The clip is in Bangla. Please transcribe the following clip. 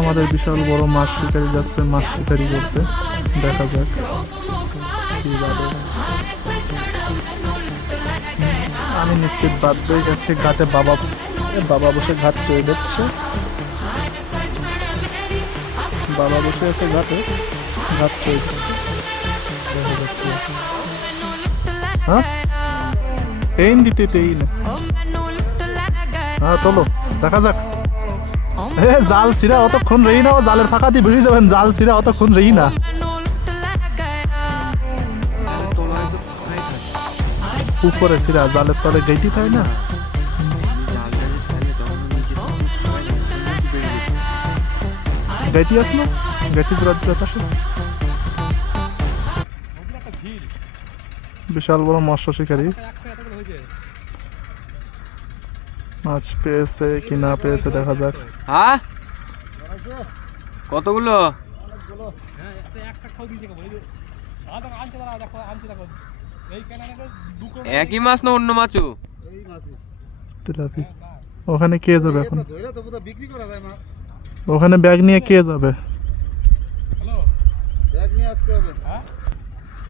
আমাদের বিশাল বড় মাছ শিকারি যাচ্ছে মাছ শিকারি করতে, দেখা যাক কি বাদে। আমি নিশ্চিত বাধ্য যাচ্ছে ঘাটে বাবা বাবা বসে ঘাট চড়ে যাচ্ছে, বাবা বসে আছে ঘাটে, ঘাট চড়ছে। হ্যাঁ ট্রেন দিতে ট্রেন, হ্যাঁ চলো দেখা যাক। জাল ছিঁড়া অতক্ষণ রেই না, জালের ফাঁকা দিয়ে বেরিয়ে যাবেন, জাল ছিঁড়া অতক্ষণ রেই না। উপরে ছিঁড়া জালের তলে গেইটি থাকে না, গেইটি আস না, গেইটি জোড়া পাশে বিশাল বড় মৎস্য শিকারী। মাছ পেয়েছে কি না পেয়েছে দেখা যাক। হ্যাঁ কতগুলো? একই মাছ না অন্য মাছও? তেলাপি। ওখানে কে যাবে এখন? ওখানে ব্যাগ নিয়ে কে যাবে? ব্যাগ নিয়ে আসতে হবে।